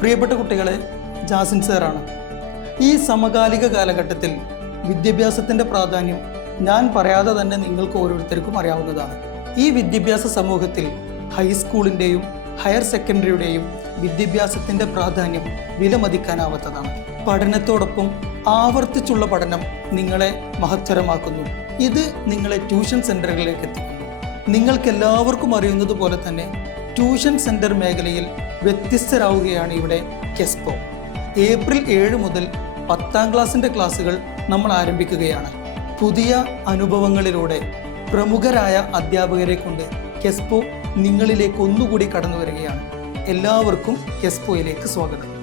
പ്രിയപ്പെട്ട കുട്ടികളെ, ജാസിൻ സാറാണ്. ഈ സമകാലിക കാലഘട്ടത്തിൽ വിദ്യാഭ്യാസത്തിൻ്റെ പ്രാധാന്യം ഞാൻ പറയാതെ തന്നെ നിങ്ങൾക്ക് ഓരോരുത്തർക്കും അറിയാവുന്നതാണ്. ഈ വിദ്യാഭ്യാസ സമൂഹത്തിൽ ഹൈസ്കൂളിൻ്റെയും ഹയർ സെക്കൻഡറിയുടെയും വിദ്യാഭ്യാസത്തിൻ്റെ പ്രാധാന്യം വിലമതിക്കാനാവാത്തതാണ്. പഠനത്തോടൊപ്പം ആവർത്തിച്ചുള്ള പഠനം നിങ്ങളെ മഹത്തരമാക്കുന്നു. ഇത് നിങ്ങളെ ട്യൂഷൻ സെൻ്ററുകളിലേക്ക് എത്തിക്കുന്നു. നിങ്ങൾക്കെല്ലാവർക്കും അറിയുന്നത് പോലെ തന്നെ ട്യൂഷൻ സെൻ്റർ മേഖലയിൽ വ്യത്യസ്തരാവുകയാണ് ഇവിടെ കെസ്പോ. ഏപ്രിൽ 7 മുതൽ 10ാം ക്ലാസ്സിൻ്റെ ക്ലാസ്സുകൾ നമ്മൾ ആരംഭിക്കുകയാണ്. പുതിയ അനുഭവങ്ങളിലൂടെ പ്രമുഖരായ അധ്യാപകരെ കൊണ്ട് കെസ്പോ നിങ്ങളിലേക്ക് ഒന്നുകൂടി കടന്നു വരികയാണ്. എല്ലാവർക്കും കെസ്പോയിലേക്ക് സ്വാഗതം.